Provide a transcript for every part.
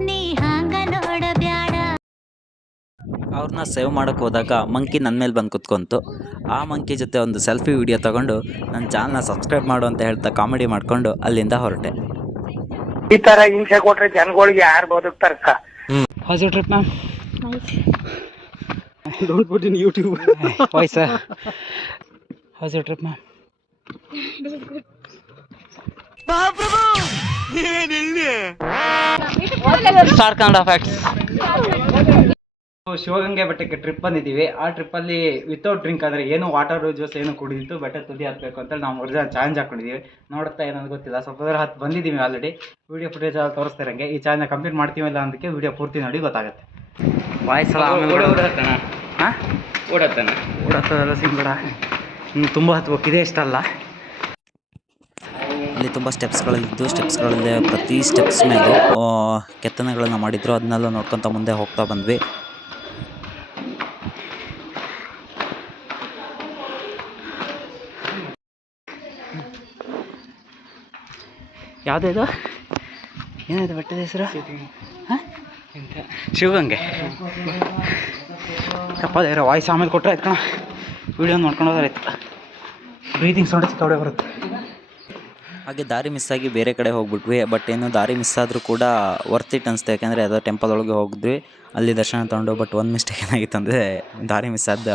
ನೀ ಹಾಂಗ ನೋಡಬ್ಯಾಡ. ಅವ್ರನ್ನ ಸೇವ್ ಮಾಡೋಕ್ಕೆ ಹೋದಾಗ ಮಂಕಿ ನನ್ನ ಮೇಲೆ ಬಂದು ಕುತ್ಕೊಂತು. ಆ ಮಂಕಿ ಜೊತೆ ಒಂದು ಸೆಲ್ಫಿ ವಿಡಿಯೋ ತಗೊಂಡು ನನ್ನ ಚಾನಲ್ನ ಸಬ್ಸ್ಕ್ರೈಬ್ ಮಾಡು ಅಂತ ಹೇಳ್ತಾ ಕಾಮಿಡಿ ಮಾಡಿಕೊಂಡು ಅಲ್ಲಿಂದ ಹೊರಟೆ. ಈ ತರ ಹಿಂಸೆ ಕೊಟ್ರೆ ಜನಗಳಿಗೆ ಯಾರು ಬದುಕ್ತಾರೆ trip YouTube ma'am? Star Kannada facts Shivagange ಬೆಟ್ಟಕ್ಕೆ ಟ್ರಿಪ್ ಬಂದಿದ್ದೀವಿ. ಆ ಟ್ರಿಪ್ಪಲ್ಲಿ ವಿತೌಟ್ ಡ್ರಿಂಕ್ ಅಂದರೆ ಏನು ವಾಟರ್ ಜ್ಯೂಸ್ ಏನು ಕುಡಿದಿತ್ತು ಬೆಟ್ಟ ತುದಿ ಹತ್ತಬೇಕು ಅಂತ ನಾವು ಮೂರು ಜನ ಚಾಲೆಂಜ್ ಹಾಕೊಂಡಿದ್ದೀವಿ. ನೋಡ್ತಾ ಏನೋ ಗೊತ್ತಿಲ್ಲ. ಸ್ವಲ್ಪ ದೂರ ಹತ್ತು ಬಂದಿದ್ದೀವಿ ಆಲ್ರೆಡಿ ವಿಡಿಯೋ ಫುಟೇಜ್ ತೋರಿಸ್ತಾ ಇರಂಗೆ. ಈ ಚಾಲೆಂಜ್ ಕಂಪ್ಲೀಟ್ ಮಾಡ್ತೀವಿ ಇಲ್ಲ ಅದಕ್ಕೆ ವಿಡಿಯೋ ಪೂರ್ತಿ ನೋಡಿ ಗೊತ್ತಾಗುತ್ತೆ. ವಾಯ್ಸ್ ಸಿಂಗ್ ಓಡತ್ತಾನ ಓಡತ್ತದಲ್ಲ ಸಿಂಗಡ ತುಂಬ ಹತ್ತು ಹೋಗಿದೆ ಇಷ್ಟ ಅಲ್ಲ ಅಲ್ಲಿ ತುಂಬ ಸ್ಟೆಪ್ಸ್ಗಳಿದ್ದು ಸ್ಟೆಪ್ಸ್ಗಳಲ್ಲಿ ಪ್ರತಿ ಸ್ಟೆಪ್ಸ್ ಮೇಲೂ ಆ, ಕೆತ್ತನೆಗಳನ್ನು ಮಾಡಿದ್ರು. ಅದನ್ನೆಲ್ಲ ನೋಡ್ಕೊತ ಮುಂದೆ ಹೋಗ್ತಾ ಬಂದ್ವಿ. ಯಾವ್ದು ಇದು? ಏನಿದೆ ಬೆಟ್ಟದ ಹೆಸರು? ಹಾಂ? ಶಿವಗಂಗೆ. ಕಪ್ಪ ಇರೋ ವಾಯ್ಸ್ ಆಮೇಲೆ ಕೊಟ್ಟರೆ ಆಯ್ತು ಕಣ. ವಿಡಿಯೋ ನೋಡ್ಕೊಂಡು ಹೋದ್ರೆ ಆಯ್ತು. ಬ್ರೀದಿಂಗ್ ಸೌಂಡ್ ಸಿಕ್ಕಾಬಡೆ ಬರುತ್ತೆ. ಹಾಗೆ ದಾರಿ ಮಿಸ್ ಆಗಿ ಬೇರೆ ಕಡೆ ಹೋಗ್ಬಿಟ್ವಿ. ಬಟ್ ಏನು ದಾರಿ ಮಿಸ್ ಆದರೂ ಕೂಡ ವರ್ತ್ ಇಟ್ ಅನಿಸ್ತು ಯಾಕೆಂದರೆ ಯಾವುದೋ ಟೆಂಪಲ್ ಒಳಗೆ ಹೋಗಿದ್ವಿ. ಅಲ್ಲಿ ದರ್ಶನ ತೊಗೊಂಡು ಬಟ್ ಒಂದು ಮಿಸ್ಟೇಕ್ ಏನಾಗಿತ್ತು ಅಂದರೆ ದಾರಿ ಮಿಸ್ ಆದ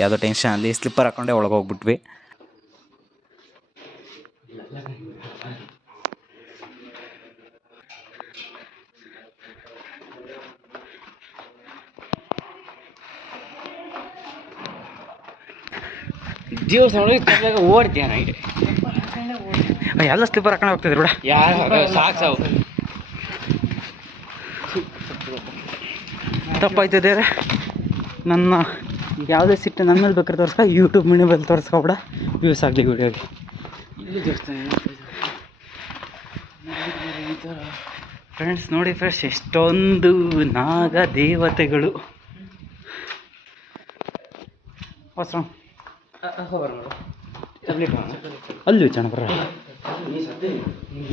ಯಾವುದೋ ಟೆನ್ಷನಲ್ಲಿ ಸ್ಲಿಪ್ಪರ್ ಹಾಕೊಂಡೆ ಒಳಗೆ ಹೋಗ್ಬಿಟ್ವಿ. ದಿವಸ ಓಡ್ತೀಯ? ನನಗೆ ಎಲ್ಲ ಸ್ಲಿಪ್ಪರ್ ಹಾಕೊಂಡು ಹೋಗ್ತಿದ್ರು ಬಿಡ ಯಾರು ಸಾಕು ಸಾವು ತಪ್ಪಾಯ್ತು ದೇವ್ರೆ ನನ್ನ ಯಾವುದೇ ಸಿಟ್ಟು ನನ್ನ ಮೇಲೆ ಬೇಕಾದ್ರೆ ತೋರಿಸ್ಕೊ ಯೂಟ್ಯೂಬ್ ಮನೆ ಮೇಲೆ ತೋರಿಸ್ಕೊಬಿಡ ವ್ಯೂಸ್ ಆಗಲಿ ವಿಡಿಯೋಗೆ ಫ್ರೆಂಡ್ಸ್ ನೋಡಿ ಫ್ರೆಂಡ್ಸ್ ಎಷ್ಟೊಂದು ನಾಗ ದೇವತೆಗಳು ಹೊಸ ಅಲ್ಲಿ ಬರ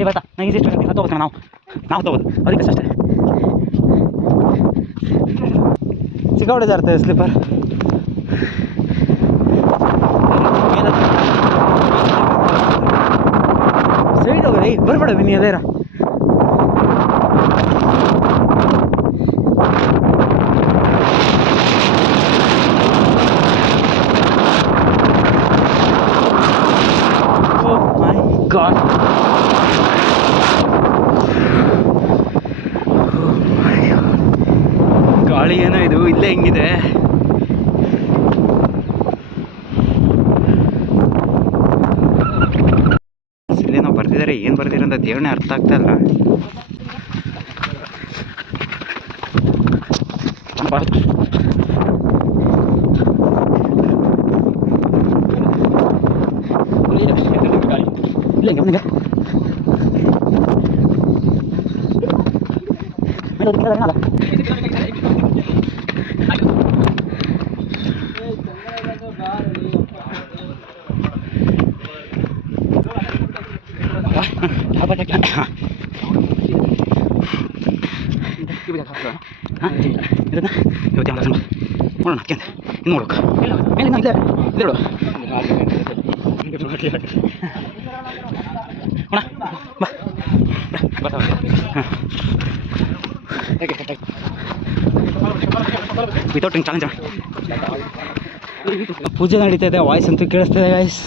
ಏ ಬೇಡ ನಾ ಈಸಿ ಸ್ಟೂಡೆಂಟ್ ನಾವು. ನಾವು ತಗೋದು ಅದಕ್ಕೆ ಕಷ್ಟ ಅಷ್ಟೇ. ಸಿಕ್ಕಾಪಟ್ಟೆ ಜಾರ್ತದೆ ಸ್ಲಿಪ್ಪರ್ ಸೈಡ್ ಹೋಗ್ರಿ ಬರ್ಬೇಡ ವಿನಿ ಅದೇರ ಏನೋ ಇದು ಇಲ್ಲೇ ಹೆಂಗಿದೆ. ಇಲ್ಲೇನೋ ಬರ್ತಿದ್ದಾರೆ ಏನು ಬರ್ದಿರ ಅಂತ ದೇವನೇ ಅರ್ಥ ಆಗ್ತಾ ಇಲ್ಲ. ಇಲ್ಲ ಹಿಂಗೆ ಮುಂದೆ ಮೇಲೆ ಹೋಗಿ ಕೆಳಗೆ ಏನಲ್ಲ? ಯಾವ ಬಟ್ಟೆ ಹಾಕ್ಲ? ಹಾಂ ಇದನ್ನ ಇವತ್ತು ಯಾವ ನೋಡೋಣ ಅದಕ್ಕೆ ಇನ್ನು ನೋಡ್ಬೇಕು ಇಲ್ಲೇ ನೋಡು ಅಣ್ಣ ಬಾ. ಬಾ ವಿತೌಟ್ ಚಾಲೆಂಜ್ ಪೂಜೆ ನಡೀತಾ ಇದೆ ವಾಯ್ಸ್ ಅಂತೂ ಕೇಳಿಸ್ತಾ ಇದೆ ವಾಯ್ಸ್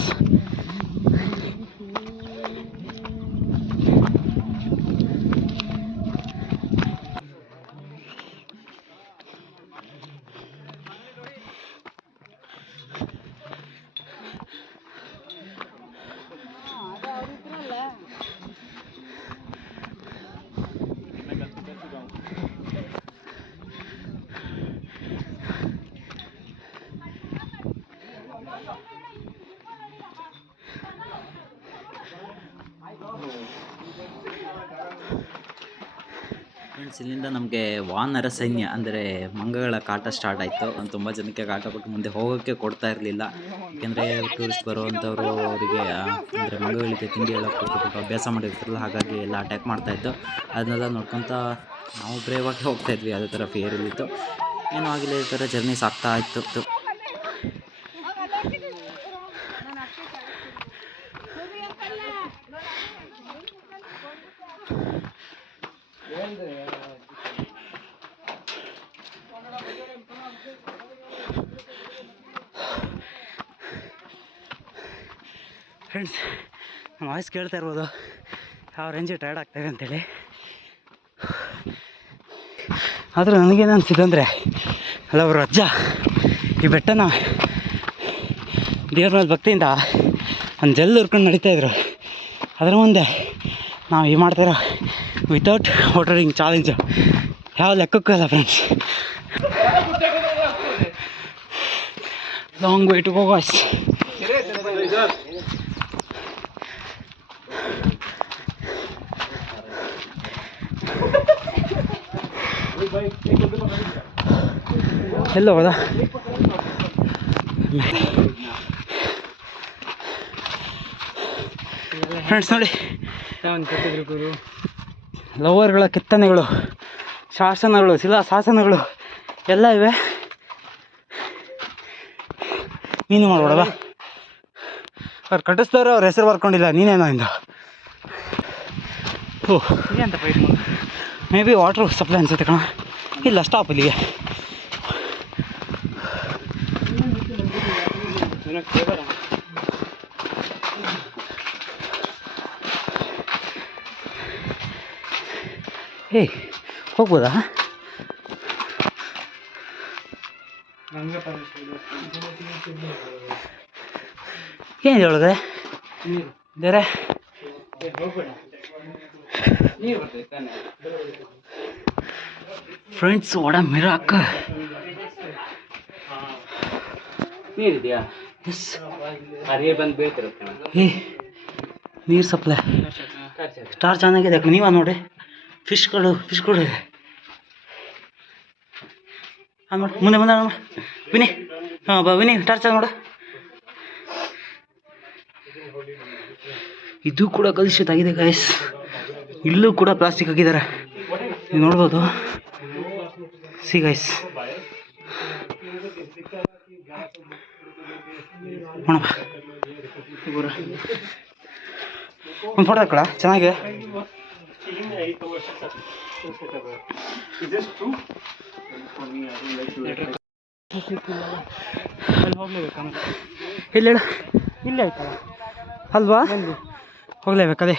ವಾನರ ಸೈನ್ಯ ಅಂದರೆ ಮಂಗಗಳ ಕಾಟ ಸ್ಟಾರ್ಟ್ ಆಯಿತು. ತುಂಬ ಜನಕ್ಕೆ ಕಾಟ ಕೊಟ್ಟು ಮುಂದೆ ಹೋಗೋಕ್ಕೆ ಕೊಡ್ತಾ ಇರಲಿಲ್ಲ. ಯಾಕೆಂದರೆ ಟೂರಿಸ್ಟ್ ಬರುವಂಥವ್ರು ಅವರಿಗೆ ಅಂದರೆ ಮಂಗಗಳಿಗೆ ತಿಂಡಿ ಎಲ್ಲ ಕೊಟ್ಟು ಅಭ್ಯಾಸ ಮಾಡಿರ್ತಾರಲ್ಲ, ಹಾಗಾಗಿ ಎಲ್ಲ ಅಟ್ಯಾಕ್ ಮಾಡ್ತಾ ಇತ್ತು. ಅದನ್ನೆಲ್ಲ ನೋಡ್ಕೊತ ನಾವು ಬ್ರೇವಾಗಿ ಹೋಗ್ತಾಯಿದ್ವಿ ಅದೇ ಥರ ಫಿಯರ್ ಇಲ್ಲಿತ್ತು ಏನೂ ಆಗಿಲ್ಲ, ಈ ಥರ ಜರ್ನಿ ಸಾಗ್ತಾ ಇತ್ತು ಫ್ರೆಂಡ್ಸ್ ನಮ್ಮ ವಾಯ್ಸ್ ಕೇಳ್ತಾ ಇರ್ಬೋದು. ಯಾವ ರೇಂಜ್ ಟಯರ್ಡ್ ಆಗ್ತಾಯಿದೆ ಅಂತೇಳಿ. ಆದರೆ ನನಗೇನು ಅನಿಸಿದ್ದು ಅಂದರೆ ಹಲವರು ಅಜ್ಜ, ಈ ಬೆಟ್ಟನ ದೇವ್ರ ಮೇಲೆ ಭಕ್ತಿಯಿಂದ ಒಂದು ಜಲ್ಲು ಹುರ್ಕೊಂಡು ನಡೀತಾಯಿದ್ರು ಅದರ ಮುಂದೆ ನಾವು ಈ ಮಾಡ್ತಾರೋ ವಿತೌಟ್ ವಾಟರಿಂಗ್ ಚಾಲೆಂಜು ಯಾವ ಲೆಕ್ಕಕ್ಕೂ ಅಲ್ಲ friends long way to go ಎಲ್ಲ ಹೋದ ಫ್ರೆಂಡ್ಸ್ ನೋಡಿ. ಲವರ್ಗಳ ಕೆತ್ತನೆಗಳು ಶಾಸನಗಳು ಶಿಲಾ ಶಾಸನಗಳು ಎಲ್ಲ ಇವೆ. ನೀನು ಮಾಡ್ಬೋಡ ಅವ್ರು ಕಟ್ಟಿಸ್ದವ್ರು ಅವ್ರ ಹೆಸರು ಬರ್ಕೊಂಡಿಲ್ಲ. ನೀನೇನೋ ಇಂದ. Oh. Maybe water supply ಅನ್ಸುತ್ತೆ ಕಣ. ಇಲ್ಲ ಸ್ಟಾಪ್ ಇಲ್ಲಿಗೆ. ಏಯ್ ಹೋಗ್ಬೋದಾ? ಏನು ಹೇಳಿದ್ರೆ ಬೇರೆ? ಫ್ರೆಂಡ್ಸ್ ಒಡ ಮಿರಾಕ ನೀರಿದೆಯಾ? ಏ, ನೀರು ಸಪ್ಲೈ ಸ್ಟಾರ್ ಚೆನ್ನಾಗಿದೆ ನೀವ ನೋಡಿ. ಫಿಶ್ಗಳು ಫಿಶ್ಗಳು ಇದೆ. ಹಾಂ, ನೋಡಿ, ಮುಂದೆ ಮುಂದೆ, ನೋಡ. ವಿನಿ, ಹಾಂ, ಬಾ, ವಿನಿ ಟಾರ್ಚ್ ನೋಡು. ಇದು ಕೂಡ ಕಲುಷಿತ ಆಗಿದೆ ಗಾಯಸ್ ಇಲ್ಲೂ ಕೂಡ ಪ್ಲಾಸ್ಟಿಕ್ ಹಾಕಿದ್ದಾರೆ. ನೀವು ನೋಡ್ಬೋದು. ಸಿ ಗೈಸ್ ನೋಡಪ್ಪ ಒಂದು ಫೋಟೋ ಹಾಕೊಳ ಚೆನ್ನಾಗಿದೆ. ಇಲ್ಲ ಇಲ್ಲೇ ಆಯ್ತಲ್ಲ ಅಲ್ವಾ? ಹೋಗ್ಲೇಬೇಕದೇ.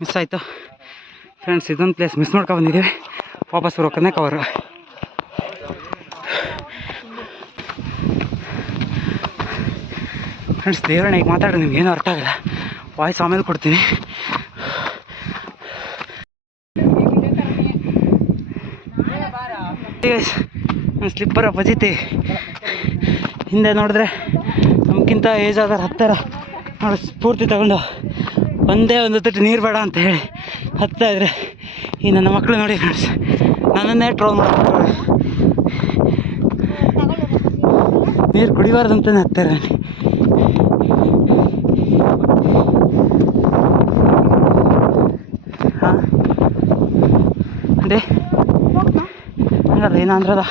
ಮಿಸ್ ಆಯಿತು. ಫ್ರೆಂಡ್ಸ್ ಇದೊಂದು ಪ್ಲೇಸ್ ಮಿಸ್ ಮಾಡ್ಕೊ ಬಂದಿದ್ದೀವಿ. ವಾಪಸ್ ಬರೋಕನ್ನೇ ಕವರ್ ಫ್ರೆಂಡ್ಸ್, ದೇವರಣ್ಣ, ಈಗ ಮಾತಾಡೋ, ನಿಮ್ಗೆ ಏನೂ ಅರ್ಥ ಆಗಲ್ಲ. ವಾಯ್ಸ್ ಆಮೇಲೆ ಕೊಡ್ತೀನಿ. ಸ್ಲಿಪ್ಪರ ಬಜಿತಿ ಹಿಂದೆ ನೋಡಿದ್ರೆ ನಮ್ಗಿಂತ ಏಜ್ ಆದ್ರೆ ಹತ್ತಾರ. ನೋಡಿ, ಸ್ಫೂರ್ತಿ ತಗೊಂಡು ಒಂದೇ ಒಂದು ತುಟ್ಟು ನೀರು ಬೇಡ ಅಂತ ಹೇಳಿ ಹತ್ತಾ ಇದ್ರೆ. ಈ ನನ್ನ ಮಕ್ಕಳು ನೋಡಿ ಫ್ರೆಂಡ್ಸ್, ನನ್ನನ್ನೇ ಟ್ರೋಲ್ ಮಾಡ್ತಾರೆ ನೀರು ಕುಡಿಬಾರ್ದು ಅಂತಲೇ ಹತ್ತಾರೆ வரல நான்றதா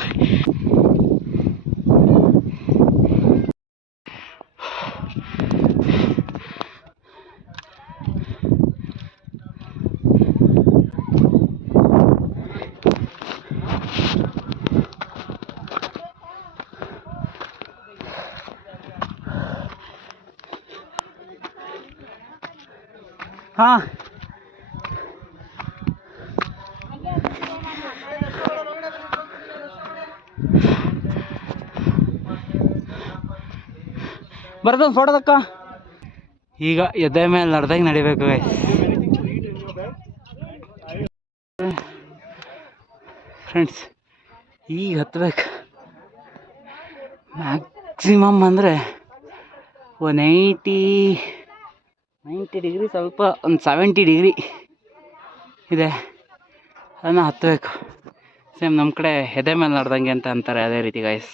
हाँ ಬರ್ತದ ಫೋಟೋದಕ್ಕ ಈಗ ಎದ್ದೆ ಮೇಲೆ ನಡೆದಾಗ ನಡಿಬೇಕು. ಫ್ರೆಂಡ್ಸ್ ಈಗ ಹತ್ಬೇಕು. ಮ್ಯಾಕ್ಸಿಮಮ್ ಅಂದರೆ ಒನ್ ಏಯ್ಟಿ ನೈಂಟಿ ಡಿಗ್ರಿ ಸ್ವಲ್ಪ ಒಂದು ಸೆವೆಂಟಿ ಡಿಗ್ರಿ ಇದೆ. ಅದನ್ನ ಹತ್ತಬೇಕು ಸೇಮ್ ನಮ್ಮ ಕಡೆ ಎದೆ ಮೇಲೆ ನಡೆದಂಗೆ ಅಂತ ಅಂತಾರೆ ಅದೇ ರೀತಿ guys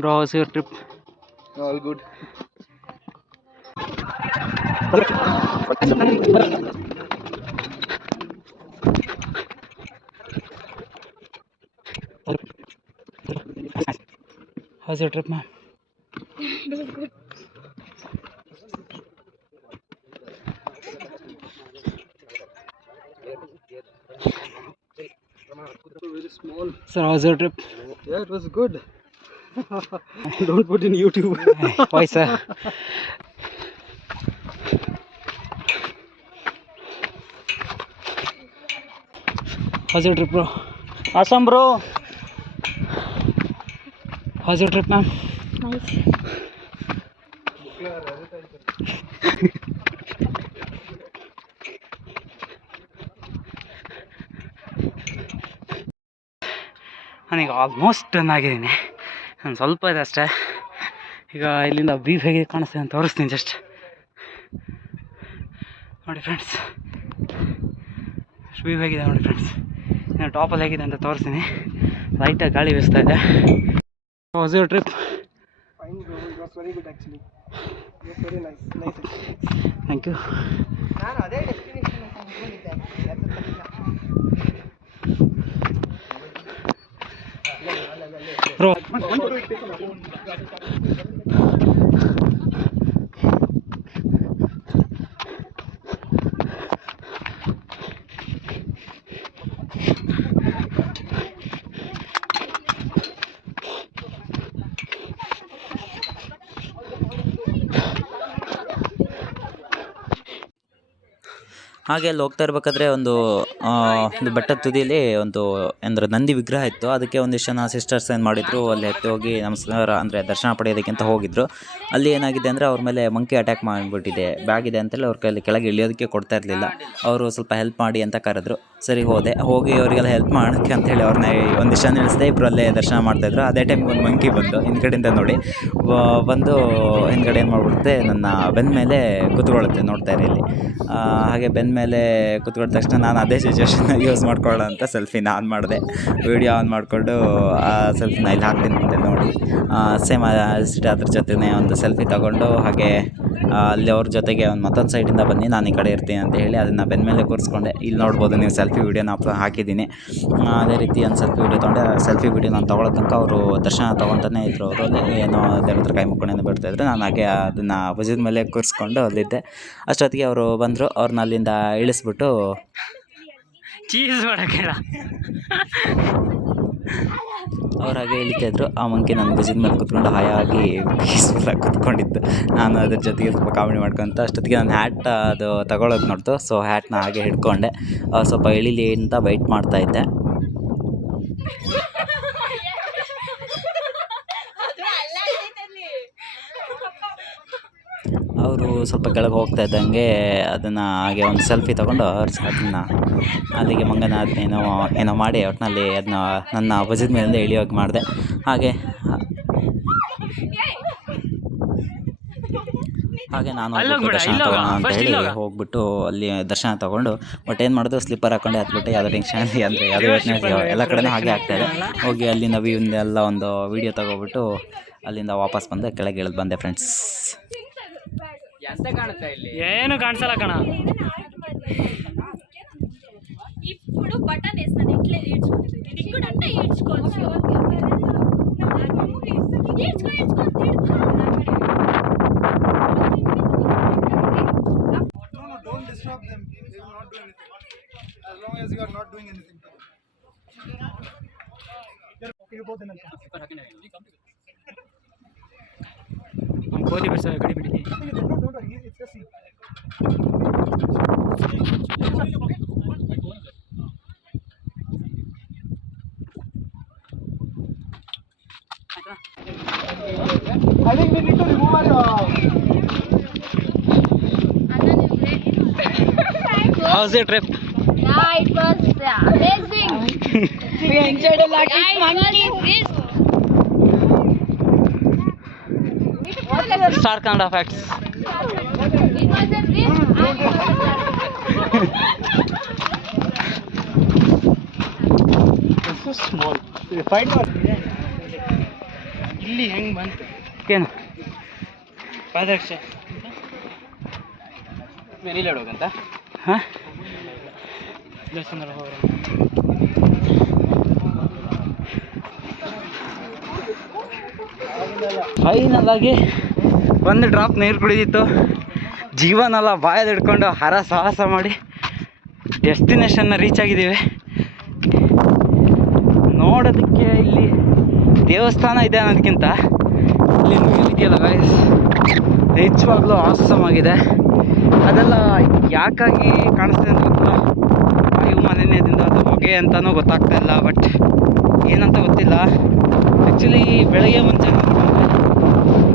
bro how's your trip all good how's your trip ma'am good Sir, was your trip? Yeah, it was good. Don't put in YouTube. Why, sir? How's your trip, bro? Awesome, bro. How's your trip, ma'am? Nice. ನಾನೀಗ almost done ಆಗಿದ್ದೀನಿ ನಾನು ಸ್ವಲ್ಪ ಇದೆ ಅಷ್ಟೇ. ಈಗ ಇಲ್ಲಿಂದ view ಹೇಗೆ ಕಾಣಿಸ್ತದೆ ಅಂತ ತೋರಿಸ್ತೀನಿ ಜಸ್ಟ್ ನೋಡಿ ಫ್ರೆಂಡ್ಸ್ ವ್ಯೂ ಹೇಗಿದೆ ನೋಡಿ ಫ್ರೆಂಡ್ಸ್ ಇನ್ನು ಟಾಪಲ್ಲಿ ಹೇಗಿದೆ ಅಂತ ತೋರಿಸ್ತೀನಿ. ಲೈಟಾಗಿ ಗಾಳಿ ಬೀಸ್ತಾ ಇದೆ. Was your trip. Nice. Thank you ನಾನು ಅದೇ Bro. ಹಾಗೆ ಅಲ್ಲಿ ಹೋಗ್ತಾ ಇರ್ಬೇಕಾದ್ರೆ ಒಂದು ಒಂದು ಬೆಟ್ಟದ ತುದಿಯಲ್ಲಿ ಒಂದು, ಅಂದರೆ ನಂದಿ ವಿಗ್ರಹ ಇತ್ತು. ಅದಕ್ಕೆ ಒಂದಿಷ್ಟು ಜನ ಸಿಸ್ಟರ್ಸ್ ಏನು ಮಾಡಿದ್ರು, ಅಲ್ಲಿ ಎತ್ತಿ ಹೋಗಿ ನಮಸ್ಕಾರ, ಅಂದರೆ ದರ್ಶನ ಪಡೆಯೋದಕ್ಕೆ ಅಂತ ಹೋಗಿದ್ರು. ಅಲ್ಲಿ ಏನಾಗಿದೆ ಅಂದರೆ ಅವ್ರ ಮೇಲೆ ಮಂಕಿ ಅಟ್ಯಾಕ್ ಮಾಡಿಬಿಟ್ಟಿದೆ. ಬ್ಯಾಗ್ ಇದೆ ಅಂತೇಳಿ ಅವ್ರ ಕೈಯಲ್ಲಿ ಕೆಳಗೆ ಇಳಿಯೋದಕ್ಕೆ ಕೊಡ್ತಾ ಇರಲಿಲ್ಲ. ಅವರು ಸ್ವಲ್ಪ ಹೆಲ್ಪ್ ಮಾಡಿ ಅಂತ ಕರೆದ್ರು. ಸರಿ, ಹೋದೆ. ಹೋಗಿ ಅವರಿಗೆಲ್ಲ ಹೆಲ್ಪ್ ಮಾಡೋಕ್ಕೆ ಅಂತೇಳಿ ಅವ್ರನ್ನ ಒಂದಿಷ್ಟು ಜನ ಇಬ್ಬರು ಅಲ್ಲೇ ದರ್ಶನ ಮಾಡ್ತಾಯಿದ್ರು ಅದೇ ಟೈಮ್ಗೆ ಒಂದು ಮಂಕಿ ಬಂದು ಹಿಂದ್ಗಡೆಯಿಂದ ನೋಡಿ ಬಂದು ಹಿಂದ್ಗಡೆ ಏನು ಮಾಡಿಬಿಡುತ್ತೆ, ನನ್ನ ಬೆನ್ನ ಮೇಲೆ ಕೂತ್ಕೊಳ್ಳುತ್ತೆ ನೋಡ್ತಾ ಇರಿ ಇಲ್ಲಿ. ಹಾಗೆ ಬೆನ್ನ ಮೇಲೆ ಕೂತ್ಕೊಂಡ ತಕ್ಷಣ ನಾನು ಅದೇ ಸಿಚುವೇಶನ್ನ ಯೂಸ್ ಮಾಡ್ಕೊಳ್ಳೋ ಅಂತ ಸೆಲ್ಫಿನ ಆನ್ ಮಾಡಿದೆ. ವೀಡಿಯೋ ಆನ್ ಮಾಡಿಕೊಂಡು, ಆ ಸೆಲ್ಫಿನ ಇಲ್ಲಿ ಹಾಕ್ತೀನಿ ಅಂತ ನೋಡಿ. ಸೇಮ್ ಅದ್ರ ಜೊತೆನೇ ಒಂದು ಸೆಲ್ಫಿ ತಗೊಂಡು, ಹಾಗೆ ಅಲ್ಲಿ ಅವ್ರ ಜೊತೆಗೆ ಒಂದು ಮತ್ತೊಂದು ಸೈಡಿಂದ ಬನ್ನಿ, ನಾನು ಈ ಕಡೆ ಇರ್ತೀನಿ ಅಂತ ಹೇಳಿ ಅದನ್ನು ಬೆನ್ನ ಮೇಲೆ ಕೂರಿಸ್ಕೊಂಡೆ. ಇಲ್ಲಿ ನೋಡ್ಬೋದು ನೀವು ಸೆಲ್ಫಿ ವೀಡಿಯೋನ ಅಪ್ ಹಾಕಿದ್ದೀನಿ. ಅದೇ ರೀತಿ ಒಂದು ಸೆಲ್ಫಿ ವೀಡಿಯೋ ತೊಗೊಂಡೆ. ಸೆಲ್ಫಿ ವೀಡಿಯೋ ನಾನು ತೊಗೊಳೋ ತನಕ ಅವರು ದರ್ಶನ ತೊಗೊತಾನೆ ಇದ್ರು ಅವರು. ಅಲ್ಲಿ ಏನೋ ದೇವ್ರ ಕೈ ಮುಕ್ಕೊಂಡೇನೋ ಬಿಡ್ತಾಯಿದ್ರು ನಾನು ಹಾಗೆ ಅದನ್ನು ಭುಜದ ಮೇಲೆ ಕೂರಿಸ್ಕೊಂಡು ಅಲ್ಲಿದ್ದೆ. ಅಷ್ಟೊತ್ತಿಗೆ ಅವರು ಬಂದರು. ಅವ್ರನ್ನ ಅಲ್ಲಿಂದ ಇಳಿಸ್ಬಿಟ್ಟು ಚೀಸ್ ಮಾಡೋಕ್ಕೆ ಅವ್ರು ಹಾಗೆ ಇಳಿತಾಯಿದ್ರು ಆ ಮಂಕಿ ನನ್ನ ಭುಜದ ಮೇಲೆ ಕುತ್ಕೊಂಡು ಹಾಯಾಗಿ ಪೀಸ್ಫುಲ್ಲಾಗಿ ಕುತ್ಕೊಂಡಿದ್ದು ನಾನು ಅದ್ರ ಜೊತೆಗೆ ಸ್ವಲ್ಪ ಕಾಮಿಡಿ ಮಾಡ್ಕೊಂತ ಅಷ್ಟೊತ್ತಿಗೆ ನಾನು ಹ್ಯಾಟ್ ಅದು ತಗೊಳ್ಳೋದು ನೋಡ್ತು. ಸೊ ಹ್ಯಾಟ್ನ ಹಾಗೆ ಹಿಡ್ಕೊಂಡೆ. ಸ್ವಲ್ಪ ಇಳಿಲಿ ಅಂತ ವೈಟ್ ಮಾಡ್ತಾಯಿದ್ದೆ ಸ್ವಲ್ಪ ಕೆಳಗೆ ಹೋಗ್ತಾ ಇದ್ದಂಗೆ ಅದನ್ನು ಹಾಗೆ ಒಂದು ಸೆಲ್ಫಿ ತಗೊಂಡು ಅದನ್ನ ಅದನ್ನು ಅಲ್ಲಿಗೆ ಮಂಗನ ಅದನ್ನೇನೋ ಏನೋ ಮಾಡಿ ಒಟ್ಟಿನಲ್ಲಿ ಅದನ್ನ ನನ್ನ ಭುಜದ ಮೇಲಿಂದ ಇಳಿಯೋಗಿ ಮಾಡಿದೆ. ಹಾಗೆ ಹಾಗೆ ನಾನು ದರ್ಶನ ತಗೋಣ ಅಂತ ಹೇಳಿ ಹೋಗ್ಬಿಟ್ಟು ಅಲ್ಲಿ ದರ್ಶನ ತಗೊಂಡು ಬಟ್ ಏನು ಮಾಡೋದು ಸ್ಲಿಪ್ಪರ್ ಹಾಕೊಂಡು ಹತ್ಬಿಟ್ಟು ಯಾವುದೋ ಟೆನ್ಷನ್ ಅಂದರೆ ಯಾವುದೋ ಯೋಚನೆ ಎಲ್ಲ ಕಡೆನೂ ಹಾಗೆ ಆಗ್ತಾಯಿದೆ ಹೋಗಿ ಅಲ್ಲಿಂದ ವ್ಯೂ ಎಲ್ಲ ಒಂದು ವೀಡಿಯೋ ತಗೊಬಿಟ್ಟು ಅಲ್ಲಿಂದ ವಾಪಸ್ ಬಂದೆ ಕೆಳಗೆ ಇಳಿದು ಬಂದೆ ಫ್ರೆಂಡ್ಸ್ ಏನು ಕಾಣಿಸಲ್ಲ ಕಣ ఇప్పుడు బటన్ వేస్తాను ఇట్లా ఈడ్చుకుంటుంది ఇక్కడ అంటే ఈడ్చుకోవచ్చు ఈడ్చుకో ఈడ్చుకో No, how's your trip? Yeah, it was amazing. we enjoyed a lot yeah, with Star kind of facts It was a dream. and it Fight a ಇಲ್ಲಿ ಹೆಂಗ್ ಬಂತು ಏನು ಪಾದರಕ್ಷೆ ಮೇಲೆ ಹೋಗಂತ ಹಾಂ ಹೋಗೋರು ಫೈನಲ್ ಆಗಿ ಒಂದು ಡ್ರಾಪ್ ನೀರು ಕುಡಿದಿತ್ತು. ಜೀವನೆಲ್ಲ ಬಾಯಲ್ಲಿ ಹಿಡ್ಕೊಂಡು ಹರ ಸಾಹಸ ಮಾಡಿ ಡೆಸ್ಟಿನೇಷನ್ನ ರೀಚ್ ಆಗಿದ್ದೀವಿ. ನೋಡೋದಕ್ಕೆ ಇಲ್ಲಿ ದೇವಸ್ಥಾನ ಇದೆ ಅನ್ನೋದಕ್ಕಿಂತ ಇಲ್ಲಿ ಇದೆಯಲ್ಲ ಗೈಸ್ ನಿಜವಾಗ್ಲೂ ಆಗಿದೆ. ಅದೆಲ್ಲ ಯಾಕಾಗಿ ಕಾಣಿಸ್ತಿದೆ ಅಂತ ಮಾಲಿನ್ಯದಿಂದ ಅದು ಹೊಗೆ ಅಂತಲೂ ಗೊತ್ತಾಗ್ತಾ ಇಲ್ಲ ಬಟ್ ಏನಂತ ಗೊತ್ತಿಲ್ಲ. ಆ್ಯಕ್ಚುಲಿ ಬೆಳಗ್ಗೆ ಮುಂಚೆ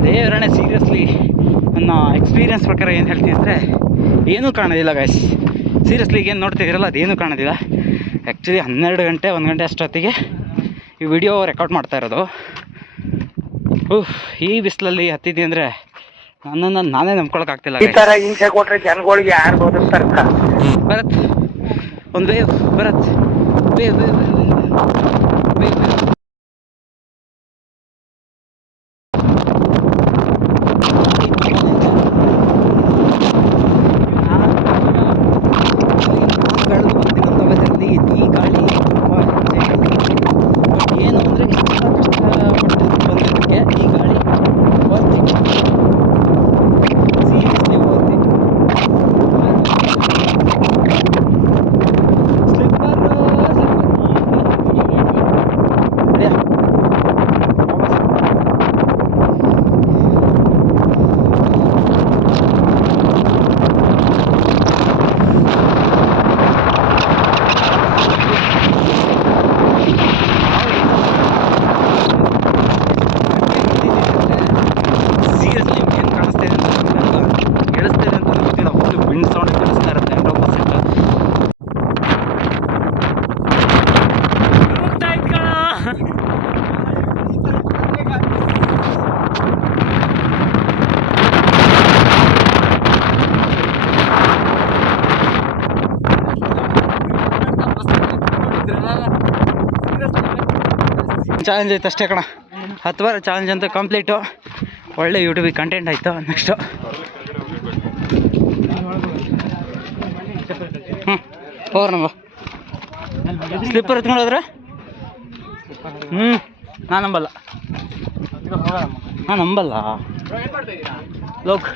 ದೇವರಣೆ ಸೀರಿಯಸ್ಲಿ ನನ್ನ ಎಕ್ಸ್ಪೀರಿಯನ್ಸ್ ಪ್ರಕಾರ ಏನು ಹೇಳ್ತೀನಿ ಅಂದರೆ ಏನೂ ಕಾಣೋದಿಲ್ಲ ಗಾಯ್ಸ್ ಸೀರಿಯಸ್ಲಿ ಏನು ನೋಡ್ತಿದ್ದೀರಲ್ಲ ಅದೇನೂ ಕಾಣೋದಿಲ್ಲ. ಆ್ಯಕ್ಚುಲಿ ಹನ್ನೆರಡು ಗಂಟೆ ಒಂದು ಗಂಟೆ ಅಷ್ಟೊತ್ತಿಗೆ ಈ ವಿಡಿಯೋ ರೆಕಾರ್ಡ್ ಮಾಡ್ತಾ ಇರೋದು. ಉಫ್ ಈ ಬಿಸಿಲಲ್ಲಿ ಹತ್ತಿದ್ದೆ ಅಂದರೆ ನನ್ನನ್ನು ನಾನೇ ನಂಬ್ಕೊಳಕ್ಕಾಗ್ತಿಲ್ಲ ಈ ತರ ಹಿಂಸೆ ಕೊಟ್ರೆ ಜನಗಳಿಗೆ ಯಾರು ಅಂತ ಭರತ್ Он бив, брат. Бив, бив, бив, бив. Бив, бив. ಚಾಲೆಂಜ್ ಐತೆ ಅಷ್ಟೇ ಕಣ. ಹತ್ತು ವಾರ ಚಾಲೆಂಜ್ ಅಂತ ಕಂಪ್ಲೀಟು ಒಳ್ಳೆ ಯೂಟ್ಯೂಬಿಗೆ ಕಂಟೆಂಟ್ ಆಯಿತು ನೆಕ್ಸ್ಟು ಹ್ಞೂ ಹೋಗ್ರ ಸ್ಲಿಪ್ಪರ್ ಎತ್ಕೊಂಡು ಹೋದ್ರೆ? ಹ್ಞೂ ನಾನು ನಂಬಲ್ಲ. ನಾನು ನಂಬಲ್ಲ. ಲೋಕ್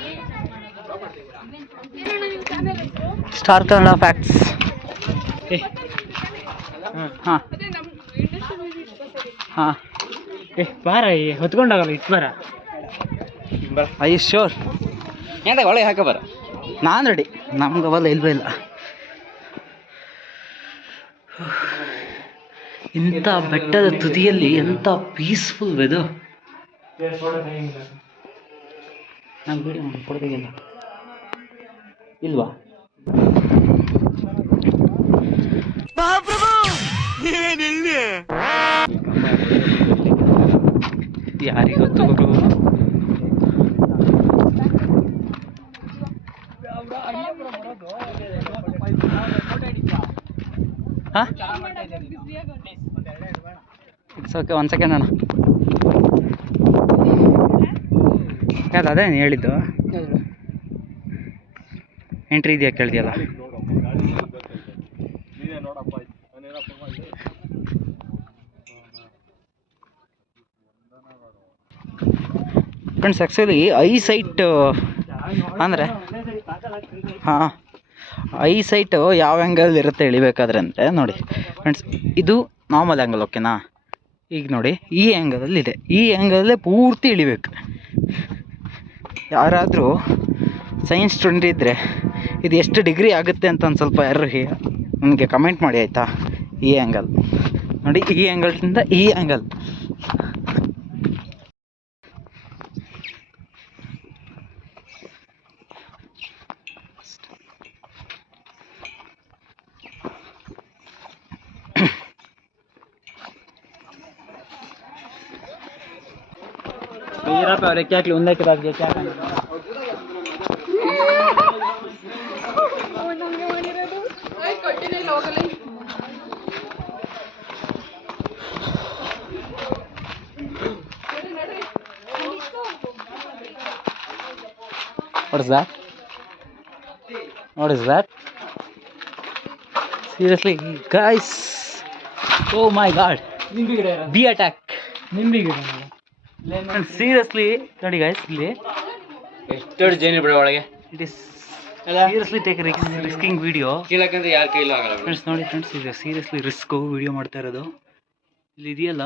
ಸ್ಟಾರ್ ಕನ್ನಡ ಫ್ಯಾಕ್ಟ್ಸ್ ಹಾಂ. ಹಾಂ. ಏ ಬಾರ ಹೊತ್ಕೊಂಡಾಗಲ್ಲ ಇಟ್ಟು ಬಾರ. ಐ ಶೋರ್ ಏನಾಗ ಒಳಗೆ ಹಾಕ ಬರ? ನಾನು ರೆಡಿ ನಮ್ಗೆ ಅವಲ್ಲ ಇಲ್ವೇ ಇಲ್ಲ. ಇಂಥ ಬೆಟ್ಟದ ತುದಿಯಲ್ಲಿ ಎಂಥ ಪೀಸ್ಫುಲ್ ವೆದು ನಾನು ಬಿಡಿ ನಾನು ಕೊಡ್ಬೇಕಿಲ್ಲ ಇಲ್ವಾ? ಯಾರಿಗೊತ್ತು ಗುರು ಹಾಂ ಇಟ್ಸ್ ಓಕೆ ಒಂದು ಸೆಕೆಂಡ್ ಅಣ್ಣ. ಯಾವ್ದು ಅದೇ ನೀನು ಹೇಳಿದ್ದು? ಎಂಟ್ರಿ ಇದೆಯಾ ಕೇಳಿದೆಯಲ್ಲ? ಫ್ರೆಂಡ್ಸ್ ಆ್ಯಕ್ಚುಲಿ ಐ ಸೈಟ್ ಅಂದರೆ, ಹಾಂ ಐ ಸೈಟು ಯಾವ ಆ್ಯಂಗಲ್ ಇರುತ್ತೆ ಇಳಿಬೇಕಾದ್ರೆ ಅಂದರೆ ನೋಡಿ ಫ್ರೆಂಡ್ಸ್ ಇದು ನಾರ್ಮಲ್ ಆ್ಯಂಗಲ್ ಓಕೆನಾ ಈಗ ನೋಡಿ, ಈ ಆ್ಯಂಗಲಲ್ಲಿದೆ ಈ ಆ್ಯಂಗಲಲ್ಲೇ ಪೂರ್ತಿ ಇಳಿಬೇಕು. ಯಾರಾದರೂ ಸೈನ್ಸ್ ಸ್ಟೂಡೆಂಟ್ ಇದ್ದರೆ ಇದು ಎಷ್ಟು ಡಿಗ್ರಿ ಆಗುತ್ತೆ ಅಂತ ಒಂದು ಸ್ವಲ್ಪ ಯಾರು ನನಗೆ ಕಮೆಂಟ್ ಮಾಡಿ, ಆಯಿತಾ? ಈ ಆ್ಯಂಗಲ್ ನೋಡಿ, ಈ ಆ್ಯಂಗಲ್ನಿಂದ ಈ angle Erkekle ondaki geçen. What is that? What is that? Seriously, guys. Oh my god. Be attack. Seriously ನೋಡಿ ಗೈಸ್ ಇಲ್ಲಿ ಎಷ್ಟು ಜೇನು ಬಿಡ ಒಳಗೆ. It is seriously take risking video ಕೀಳಕ್ಕಂದ್ರೆ ಯಾರ ಕೈಲೂ ಆಗಲ್ಲ. ಫ್ರೆಂಡ್ಸ್ ನೋಡಿ ಫ್ರೆಂಡ್ಸ್ ಇದು ಸೀರಿಯಸ್ಲಿ ರಿಸ್ಕು ವಿಡಿಯೋ ಮಾಡ್ತಾ ಇರೋದು. ಇಲ್ಲಿ ಇದೆಯಲ್ಲ?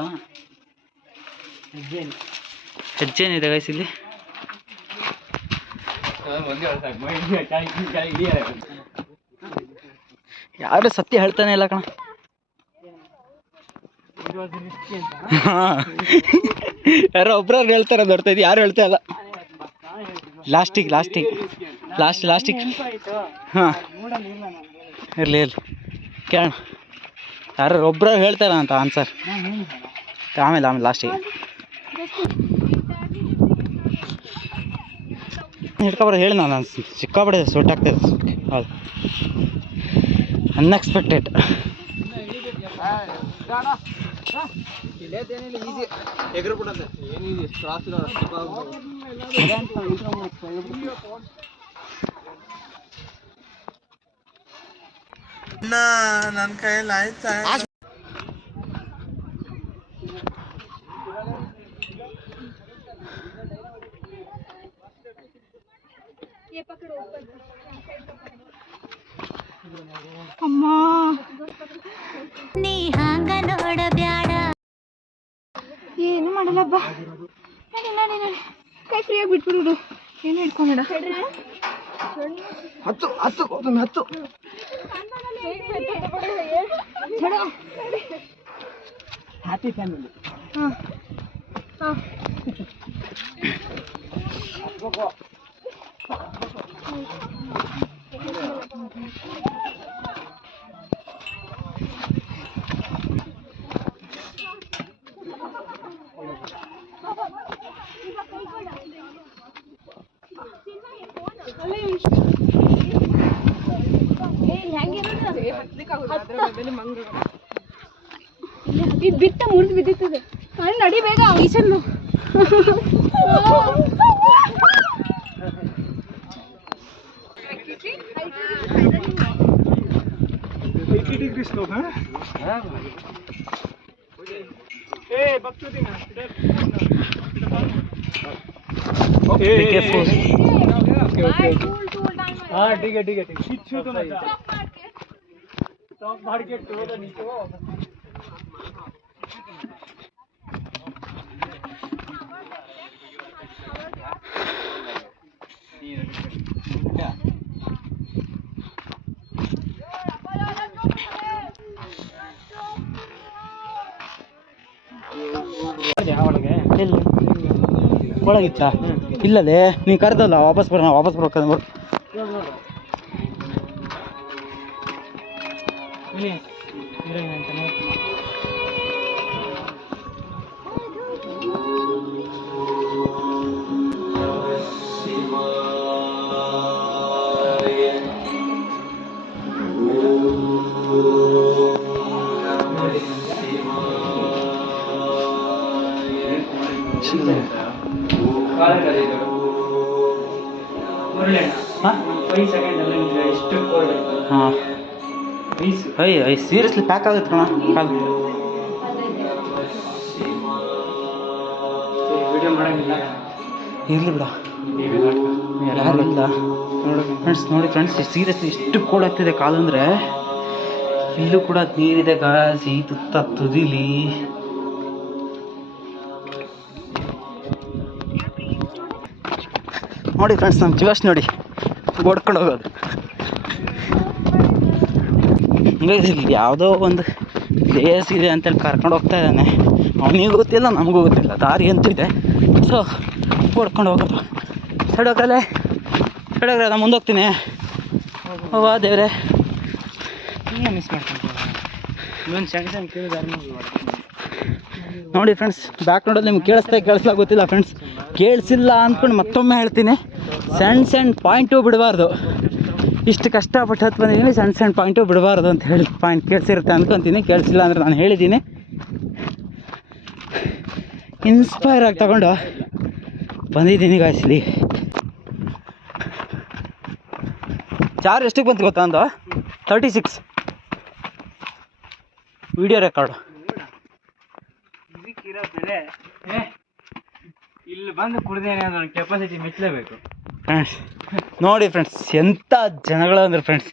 ಹೆಜ್ಜೇನಿದೆ ಗೈಸ್ ಇಲ್ಲಿ. ಯಾರು ಸತ್ಯ ಹೇಳ್ತಾನೆ ಇಲ್ಲ ಕಣ. ಯಾರೋ ಒಬ್ರವ್ರು ಹೇಳ್ತಾರೆ ಇದ್ ಯಾರು ಹೇಳ್ತಾ ಇಲ್ಲ. ಲಾಸ್ಟಿಗೆ ಲಾಸ್ಟಿಗೆ ಲಾಸ್ಟ್ ಲಾಸ್ಟಿಗೆ ಹಾಂ. ಇರಲಿ ಇರ್ಲಿ. ಕೇಳೋಣ. ಯಾರು ಒಬ್ರು ಇಲ್ಲ ಅಂತ ಆನ್ಸರ್ ಆಮೇಲೆ ಆಮೇಲೆ ಲಾಸ್ಟಿಗೆ ಹಿಡ್ಕೊಬಾರ ಹೇಳಿ ನಾನು ಸಿಕ್ಕಾಬಿಡೆ ಸುಟ್ಟಾಗ್ತದೆ ಹೌದು. ಅನ್ಎಕ್ಸ್ಪೆಕ್ಟೆಡ್ ನನ್ನ ಕೈಯಲ್ಲಿ ಆಯ್ತಾ ನೀ ಹಂಗ ನೋಡಬ್ಯಾಡ ಏನು ಮಾಡಲ್ಲ ಬಾ ನೋಡಿ ನೋಡಿ ನಡಿ. ಕೈ ಫ್ರೀಯಾಗಿ ಬಿಟ್ಬಿಡು. ಏನು ಹಿಡ್ಕೊಂಡ ಹತ್ತು ಹತ್ತು ಹೋಗ್ತಾನೆ, ಹತ್ತು. ಹ್ಯಾಪಿ ಫ್ಯಾಮಿಲಿ ಇದು Bilisan mo. है ठीक है ठीक है ठीक है। तो मार के तो नीचे ಒಳಗಿತ್ತ? ಇಲ್ಲದೆ ನೀ ಕರೆದಲ್ಲ ವಾಪಸ್ ಬರೋಣ ವಾಪಸ್ ಬರ್ಬೇಕಂದ್ರೆ ಹಾಂ? ಅಯ್ಯ ಸೀರಿಯಸ್ಲಿ ಪ್ಯಾಕ್ ಆಗುತ್ತೆ ಕಣ ಕಾಲು. ಇರಲಿ ಬಿಡ. ಯಾರು ಇಲ್ಲ ಫ್ರೆಂಡ್ಸ್ ನೋಡಿ ಫ್ರೆಂಡ್ಸ್ ಸೀರಿಯಸ್ಲಿ ಎಷ್ಟು ಕೋಲ್ಡ್ ಆಗ್ತಿದೆ ಕಾಲು ಅಂದರೆ. ಇಲ್ಲೂ ಕೂಡ ನೀರಿದೆ ಗಾಸಿ ತುತ್ತ ತುದಿಲಿ. ನೋಡಿ ಫ್ರೆಂಡ್ಸ್ ನಮ್ಮ ಜೀವಸ್ ನೋಡಿ. ಓಡ್ಕೊಂಡು ಹೋಗೋದು. ಹಂಗಾಗಿ ಇಲ್ಲಿ ಯಾವುದೋ ಒಂದು ಪ್ಲೇಸ್ ಇದೆ ಅಂತೇಳಿ ಕರ್ಕೊಂಡು ಹೋಗ್ತಾ ಇದ್ದಾನೆ. ಅವನಿಗೂ ಗೊತ್ತಿಲ್ಲ ನಮಗೂ ಗೊತ್ತಿಲ್ಲ. ದಾರಿ ಅಂತೂ ಇದೆ. ಸೊ ಓಡ್ಕೊಂಡು ಹೋಗೋದು. ಸಡೋಗ್ರಲ್ಲೇ ಸಡೋಗ್ರೆ ನಾನು ಮುಂದೆ ಹೋಗ್ತೀನಿ. ದೇವ್ರೆ. ಮಿಸ್ ಮಾಡ್ತೀನಿ ನೋಡಿ ಫ್ರೆಂಡ್ಸ್ ಬ್ಯಾಕ್ ನೋಡೋದು ನಿಮ್ಗೆ ಕೇಳಿಸ್ತಾ ಕೇಳಿಸ್ಲಾ ಗೊತ್ತಿಲ್ಲ ಫ್ರೆಂಡ್ಸ್ ಕೇಳಿಸಿಲ್ಲ ಅಂದ್ಕೊಂಡು ಮತ್ತೊಮ್ಮೆ ಹೇಳ್ತೀನಿ. ಸಣ್ಣ ಸಣ್ಣ ಪಾಯಿಂಟು ಬಿಡಬಾರ್ದು. ಇಷ್ಟು ಕಷ್ಟಪಟ್ಟು ಹತ್ತು ಬಂದಿದ್ದೀನಿ ಸಣ್ಣ ಸಣ್ಣ ಪಾಯಿಂಟು ಬಿಡಬಾರ್ದು ಅಂತ ಹೇಳಿ ಪಾಯಿಂಟ್ ಕೇಳಿಸಿರುತ್ತೆ ಅಂದ್ಕೊತೀನಿ ಕೇಳಿಸಿಲ್ಲ ಅಂದರೆ ನಾನು ಹೇಳಿದ್ದೀನಿ. ಇನ್ಸ್ಪೈರ್ ಆಗಿ ತಗೊಂಡು ಬಂದಿದ್ದೀನಿ ಗಾಯಿಸ್ಲಿ ಚಾರ್ಜ್ ಎಷ್ಟಕ್ಕೆ ಬಂತು ಗೊತ್ತಾ ಅಂದು? ತರ್ಟಿ ಸಿಕ್ಸ್ ವಿಡಿಯೋ ರೆಕಾರ್ಡು ಬೆಲೆ ಇಲ್ಲಿ ಬಂದು ಕುಡ್ದೇನೆ ಅಂದ್ರೆ ಕೆಪಾಸಿಟಿ ಮೆಚ್ಚಲೇಬೇಕು. ಫ್ರೆಂಡ್ಸ್ ನೋಡಿ ಫ್ರೆಂಡ್ಸ್ ಎಂಥ ಜನಗಳು ಅಂದ್ರೆ ಫ್ರೆಂಡ್ಸ್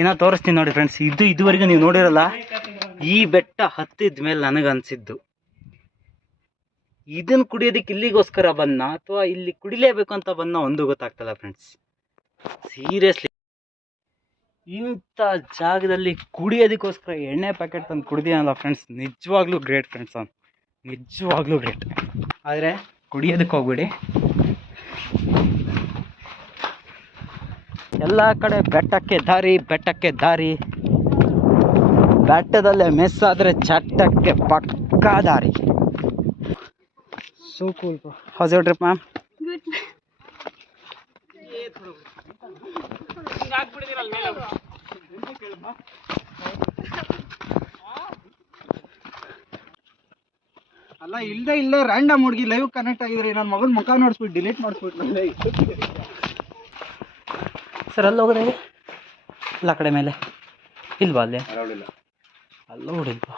ಏನೋ ತೋರಿಸ್ತೀನಿ ನೋಡಿ ಫ್ರೆಂಡ್ಸ್ ಇದು ಇದುವರೆಗೂ ನೀವು ನೋಡಿರಲ್ಲ, ಈ ಬೆಟ್ಟ ಹತ್ತಿದ ಮೇಲೆ ನನಗನ್ಸಿದ್ದು. ಇದನ್ನು ಕುಡಿಯೋದಕ್ಕೆ ಇಲ್ಲಿಗೋಸ್ಕರ ಬನ್ನ ಅಥವಾ ಇಲ್ಲಿ ಕುಡಿಲೇಬೇಕು ಅಂತ ಬಂದ ಒಂದು ಗೊತ್ತಾಗ್ತಲ್ಲ ಫ್ರೆಂಡ್ಸ್ ಸೀರಿಯಸ್ಲಿ ಇಂಥ ಜಾಗದಲ್ಲಿ ಕುಡಿಯೋದಕ್ಕೋಸ್ಕರ ಎಣ್ಣೆ ಪ್ಯಾಕೆಟ್ ತಂದು ಕುಡಿದೀನಲ್ಲ ಫ್ರೆಂಡ್ಸ್ ನಿಜವಾಗ್ಲೂ ಗ್ರೇಟ್ ಫ್ರೆಂಡ್ಸ್ ಅವ್ನು ನಿಜವಾಗ್ಲೂ ಗ್ರೇಟ್ ಆದರೆ ಕುಡಿಯೋದಕ್ಕೆ ಹೋಗ್ಬೇಡಿ. ಎಲ್ಲ ಕಡೆ ಬೆಟ್ಟಕ್ಕೆ ದಾರಿ ಬೆಟ್ಟಕ್ಕೆ ದಾರಿ. ಬೆಟ್ಟದಲ್ಲೇ ಮಿಸ್ ಆದರೆ ಚಟ್ಟಕ್ಕೆ ಪಕ್ಕಾ ದಾರಿ. So cool how's your trip ma'am ಅಲ್ಲ ಇಲ್ದೇ ಇಲ್ಲೇ ರ್ಯಾಂಡಮ್ ಹುಡುಗಿ ಲೈವ್ ಕನೆಕ್ಟ್ ಆಗಿದ್ರಿ ನನ್ನ ಮಗನ ಮುಖ ನೋಡಿಸ್ಬಿಟ್ಟು ಡಿಲೀಟ್ ಮಾಡಿಸ್ಬಿಟ್ಟು ಸರ್ ಅಲ್ಲಿ ಹೋಗೋದೇ ಇಲ್ಲ ಆ ಕಡೆ ಮೇಲೆ. ಇಲ್ವಾ ಅಲ್ಲಿ? ಅಲ್ಲ ಹೊಡಿಲ್ವಾ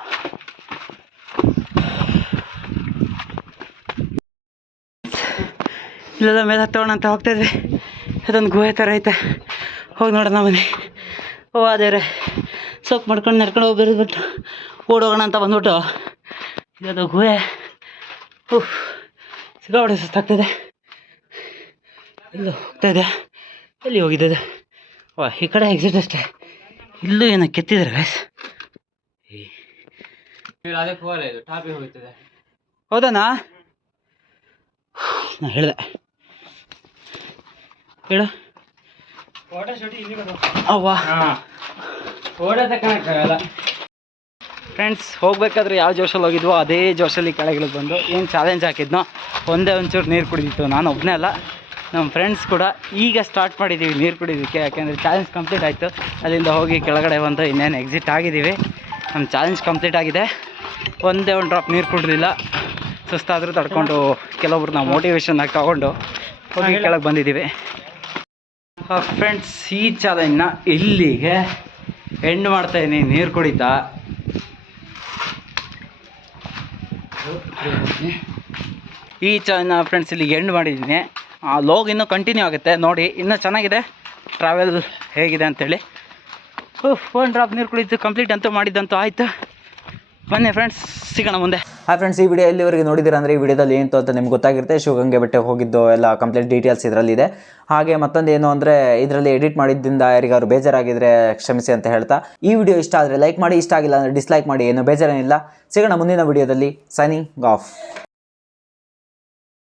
ಇಲ್ಲೆಲ್ಲ ಮೇಲೆ ಹತ್ತೋಣ ಅಂತ ಹೋಗ್ತಾ ಇದ್ವಿ. ಅದೊಂದು ಗುಹೆ ಥರ ಐತೆ. ಹೋಗಿ ನೋಡೋಣ ಬನ್ನಿ ಓ ಅದೇ ಸೊಪ್ಪು ಮಾಡ್ಕೊಂಡು ನಡ್ಕೊಂಡು ಹೋಗಿ ಬಿಟ್ಟು ಓಡೋಗೋಣ ಅಂತ ಬಂದ್ಬಿಟ್ಟು. ಇದದು ಗುಹೆ ಉಫ್ ಸಿಕ್ಕಾಪಟ್ಟೆ ಸುಸ್ತಾಗ್ತದೆ ಎಲ್ಲೋ ಹೋಗ್ತಾ ಇದೆ. ಎಲ್ಲಿ ಹೋಗಿದ್ದದು? ವಾ ಈ ಕಡೆ ಎಕ್ಸಿಟ್ ಅಷ್ಟೇ. ಇಲ್ಲೂ ಏನೋ ಕೆತ್ತಿದ್ದಾರೆ ಗೈಸ್ ಹೌದನಾ? ನಾ ಹೇಳಿದೆ. ಹೇಳು. ಅವ್ವಾ. ಫ್ರೆಂಡ್ಸ್ ಹೋಗ್ಬೇಕಾದ್ರೆ ಯಾವ ಜೋಶಲ್ಲಿ ಹೋಗಿದ್ವೋ ಅದೇ ಜೋಶಲ್ಲಿ ಕೆಳಗಿಳಿದು ಬಂದು ಏನು ಚಾಲೆಂಜ್ ಹಾಕಿದ್ನೋ ಒಂದೇ ಒಂಚೂರು ನೀರು ಕುಡಿದಿತ್ತು. ನಾನು ಒಬ್ಬನೇ ಅಲ್ಲ ನಮ್ಮ ಫ್ರೆಂಡ್ಸ್ ಕೂಡ ಈಗ ಸ್ಟಾರ್ಟ್ ಮಾಡಿದ್ದೀವಿ ನೀರು ಕುಡಿಯೋದಕ್ಕೆ ಯಾಕೆಂದರೆ ಚಾಲೆಂಜ್ ಕಂಪ್ಲೀಟ್ ಆಯಿತು. ಅಲ್ಲಿಂದ ಹೋಗಿ ಕೆಳಗಡೆ ಬಂದು ಇನ್ನೇನು ಎಕ್ಸಿಟ್ ಆಗಿದ್ದೀವಿ ನಮ್ಮ ಚಾಲೆಂಜ್ ಕಂಪ್ಲೀಟ್ ಆಗಿದೆ. ಒಂದೇ ಒಂದು ಡ್ರಾಪ್ ನೀರು ಕುಡಿದಿಲ್ಲ. ಸುಸ್ತಾದರೂ ತಡ್ಕೊಂಡು ಕೆಲವೊಬ್ರು ನಾವು ಮೋಟಿವೇಶನ್ ಆಗಿ ತಗೊಂಡು ಹೋಗಿ ಕೆಳಗೆ ಬಂದಿದ್ದೀವಿ ಫ್ರೆಂಡ್ಸ್ ಈ ಚಾಲೆಂಜ್ನ ಇಲ್ಲಿಗೆ ಎಂಡ್ ಮಾಡ್ತಾಯಿದ್ದೀನಿ ನೀರು ಕುಡಿತಾ. ಈ ಚಾನ ಫ್ರೆಂಡ್ಸ್ ಇಲ್ಲಿ ಎಂಡ್ ಮಾಡಿದ್ದೀನಿ. ಆ ಲೋಗ್ ಇನ್ನೂ ಕಂಟಿನ್ಯೂ ಆಗುತ್ತೆ. ನೋಡಿ, ಇನ್ನೂ ಚೆನ್ನಾಗಿದೆ. ಟ್ರಾವೆಲ್ ಹೇಗಿದೆ ಅಂತೇಳಿ. ಫೋನ್ ಡ್ರಾಪ್ ನೀರು ಕುಡಿದು ಕಂಪ್ಲೀಟ್ ಅಂತೂ ಮಾಡಿದ್ದಂತೂ ಆಯಿತು. ಬನ್ನಿ ಫ್ರೆಂಡ್ಸ್ ಸಿಗೋಣ ಮುಂದೆ. ಹಾಯ್ ಫ್ರೆಂಡ್ಸ್ ಈ ವಿಡಿಯೋ ಎಲ್ಲಿವರೆಗೆ ನೋಡಿದ್ದೀರಾ ಅಂದರೆ ಈ ವಿಡಿಯೋದಲ್ಲಿ ಏನು ಅಂತ ನಿಮ್ಗೆ ಗೊತ್ತಾಗಿರುತ್ತೆ. ಶಿವಗಂಗೆ ಬೆಟ್ಟಕ್ಕೆ ಹೋಗಿದ್ದು ಎಲ್ಲ ಕಂಪ್ಲೀಟ್ ಡೀಟೇಲ್ಸ್ ಇದರಲ್ಲಿದೆ. ಹಾಗೆ ಮತ್ತೊಂದು ಏನು ಅಂದರೆ ಇದರಲ್ಲಿ ಎಡಿಟ್ ಮಾಡಿದ್ದರಿಂದ ಯಾರಿಗಾದ್ರು ಬೇಜಾರಾಗಿದ್ದರೆ ಕ್ಷಮಿಸಿ ಅಂತ ಹೇಳ್ತಾ. ಈ ವಿಡಿಯೋ ಇಷ್ಟ ಆದರೆ ಲೈಕ್ ಮಾಡಿ, ಇಷ್ಟ ಆಗಿಲ್ಲ ಅಂದರೆ ಡಿಸ್ಲೈಕ್ ಮಾಡಿ, ಏನು ಬೇಜಾರೇನಿಲ್ಲ. ಸಿಗೋಣ ಮುಂದಿನ ವಿಡಿಯೋದಲ್ಲಿ ಸೈನಿಂಗ್ ಆಫ್